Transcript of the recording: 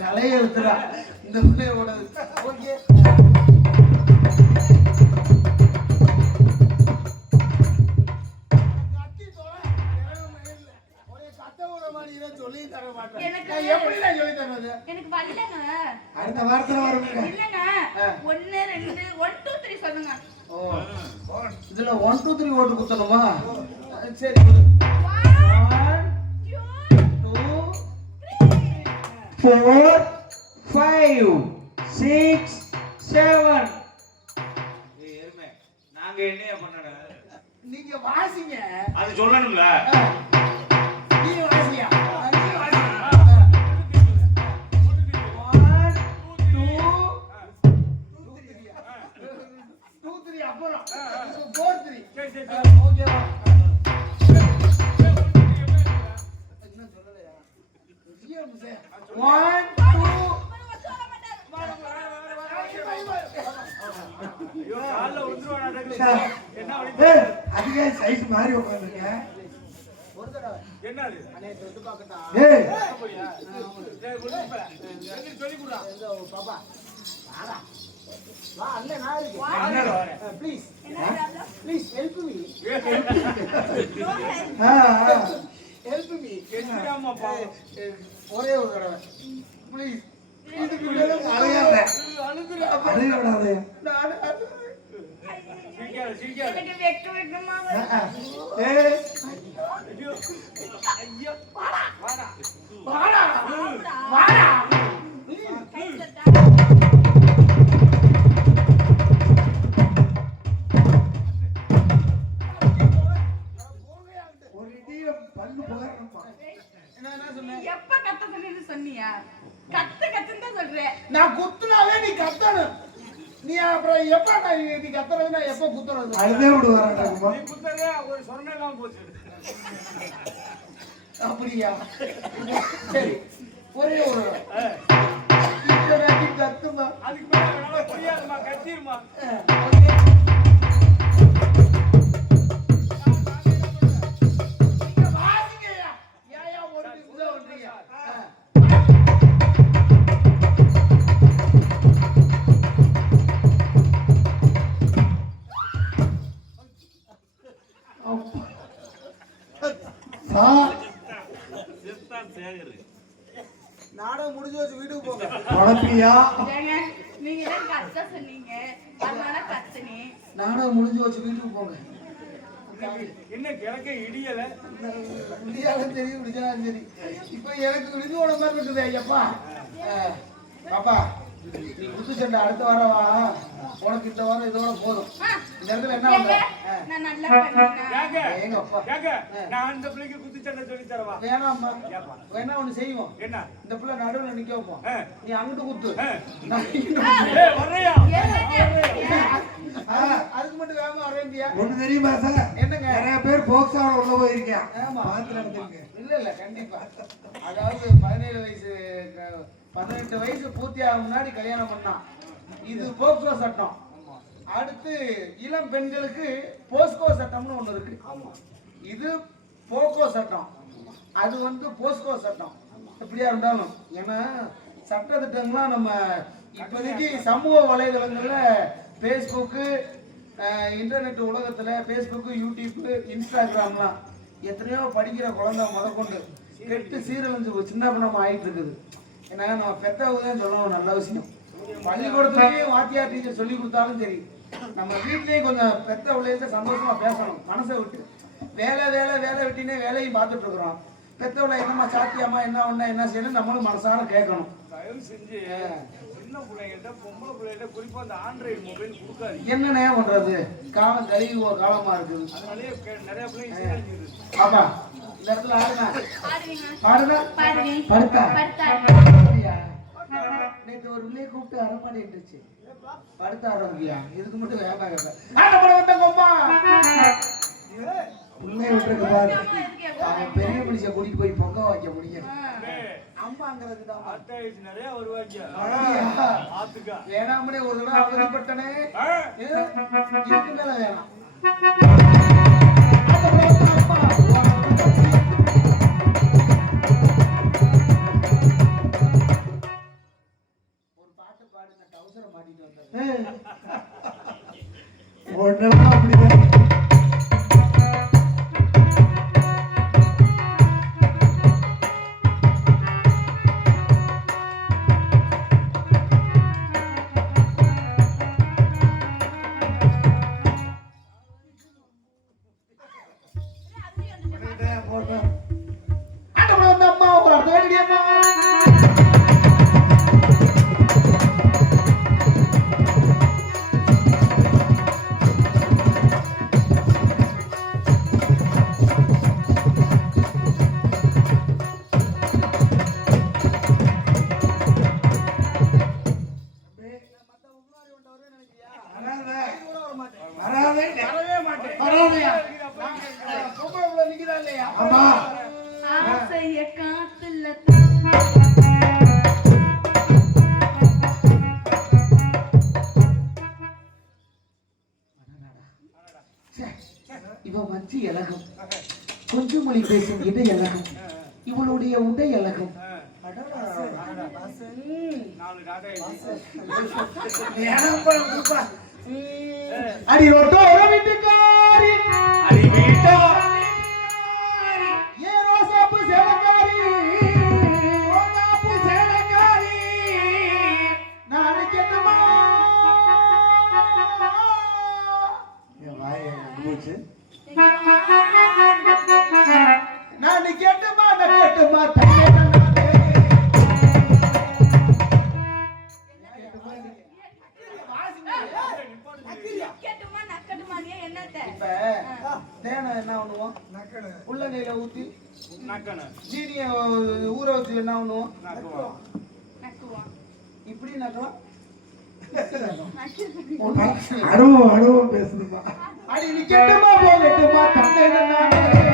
தலையை எடுத்துடா இந்த பிள்ளையோட. ஓகே சொல்லி தர மாட்டேன். எப்படி நான் சொல்லி தருவது? எனக்கு வரலங்க. அடுத்த வாரத்துல வருங்க. இல்லங்க 1 2 1 2 3 சொல்லுங்க. ஓ இதுல 1 2 3 ஓட்டு குத்தணுமா? சரி 1 2 3 4 5 6 7. ஏறுமே நாங்க என்னைய பண்ணடா? நீங்க வாசிங்க. அது சொல்லணும்ல. நீங்க வாசியா? அதிக சைஸ் மாறி உட்காந்துருக்க. ஒரே ஒரு தடவை ப்ளீஸ். நான் குத்துனாவே நீ கத்தணும். நீ அப்புறம் எப்ப நீ கத்துறதுன்னா எப்ப குத்துறது? அழுதே விடுவாங்க. நீ குத்துறதே ஒரு சொரணெல்லாம் போச்சு. அப்படியா? சரி ஒரே ஒரு கத்துமா. அதுக்கு மேல புரியாதுமா, கத்திருமா. நாடகம் முடிஞ்சு வச்சு வீட்டுக்கு போங்க. நீங்க கத்த சொன்னீங்க, அதனால கத்துனே. நாடகம் முடிஞ்சு வச்சு வீட்டுக்கு போங்க. என்ன கிழக்க இடியல தெரியும், விடிஞ்சாலும் சரி. இப்ப எனக்கு விடிஞ்சு ஓட மாதிரி இருக்குது. ஐயப்பா பாப்பா நீ குத்து சண்டை அடுத்த வாரம் வா. உனக்கு இந்த வாரம் இதோட போதும். இந்த இடத்துல என்ன பண்ற? எங்க அப்பா நான் இந்த பிள்ளைக்கு குத்து சண்டை சொல்லி தரவா? வேணாம்மா. வேணா ஒண்ணு செய்வோம். என்ன? இந்த பிள்ளை நடுவுல நிக்க வைப்போம். நீ அங்கிட்டு குத்து. அதுக்கு மட்டும் வேகமா வரேன்டியா? ஒண்ணு தெரியுமா சார்? என்னங்க? நிறைய பேர் போக்ஸால உள்ள போயிருக்கேன். பாத்து நடந்துங்க. இல்ல கண்டிப்பா. அதாவது 17 வயசு 18 வயசு பூர்த்தி ஆகும் முன்னாடி கல்யாணம் பண்ணான். இது போக்சோ சட்டம். அடுத்து இளம் பெண்களுக்கு போஸ்கோ சட்டம்னு ஒண்ணு இருக்கு. இது போக்கோ சட்டம், அது வந்து போஸ்கோ சட்டம். எப்படியா இருந்தாலும் ஏன்னா சட்ட திட்டங்கள்லாம் நம்ம இப்போதைக்கு சமூக வலைதளங்கள்ல ஃபேஸ்புக்கு, இன்டர்நெட் உலகத்துல ஃபேஸ்புக்கு, யூடியூப்பு, இன்ஸ்டாகிராம்லாம் எத்தனையோ படிக்கிற குழந்தை முதற்கொண்டு கெட்டு சீரழிஞ்சு சின்ன பின்னமா ஆயிட்டு இருக்குது. ஏன்னா நம்ம பெற்றவங்க தான் சொல்லணும். நல்ல விஷயம். பள்ளிக்கூடத்துலேயும் வாத்தியார் டீச்சர் சொல்லி கொடுத்தாலும் சரி, நம்ம வீட்லேயும் கொஞ்சம் பெற்ற பிள்ளைகிட்ட சந்தோஷமா பேசணும் மனசை விட்டு. வேலை வேலை வேலை விட்டினே வேலையும் பார்த்துட்டு இருக்கிறோம். பெற்றவளை என்னம்மா சாத்தியம்மா என்ன ஒண்ணா என்ன செய்யணும் நம்மளும் மனசார கேட்கணும். செஞ்சு சின்ன பிள்ளைகிட்ட பொம்பளை பிள்ளைகிட்ட குறிப்பா அந்த ஆண்ட்ராய்டு மொபைல் கொடுக்காது. என்னன்னே பண்றது? காலம் கழுவி ஒரு காலமா இருக்குது. அதனாலே நிறைய பிள்ளைங்க பாப்பா இந்த இடத்துல ஆடுங்க. பாடுங்க. படுத்தா நேற்று ஒரு பிள்ளைய கூப்பிட்டு அரமாடி இருந்துச்சு. படுத்த ஆரம்பியா? இதுக்கு மட்டும் வேகமா கேட்பேன். உண்மையை விட்டுருக்கு பாரு. அவன் பெரிய பிடிச்ச கூட்டிட்டு போய் பொங்க வைக்க முடியும். அம்மாங்கிறது தான் நிறைய வருவாங்க. வேணாமனே ஒரு தடவை அவதிப்பட்டனே. இதுக்கு மேல வேணாம். பெண்ணெல்லாம் அப்படிதான். இவன் மஞ்சி இலகம், கொஞ்சம் மொழி பேசும் இடை இலகம், இவளுடைய உடை இலகம். அடி ரோட்டோ வீட்டுக்காரி, அடி வீட்டோ ஏ ரோசாப்பு சேலக்காரி, ரோசாப்பு சேலக்காரி, நான் கேட்டுமா என் வாயை மூச்சு நான் கேட்டுமா கேட்டுமா என்ன பண்ணுவோம்? உள்ளங்கையில ஊத்தி ஜீனிய ஊற வச்சு என்ன பண்ணுவோம்? இப்படி நக்கலாம். அனுபவம் பேசுதுமா. அடி நீ கேட்டுமா போகட்டுமா தந்தை நானே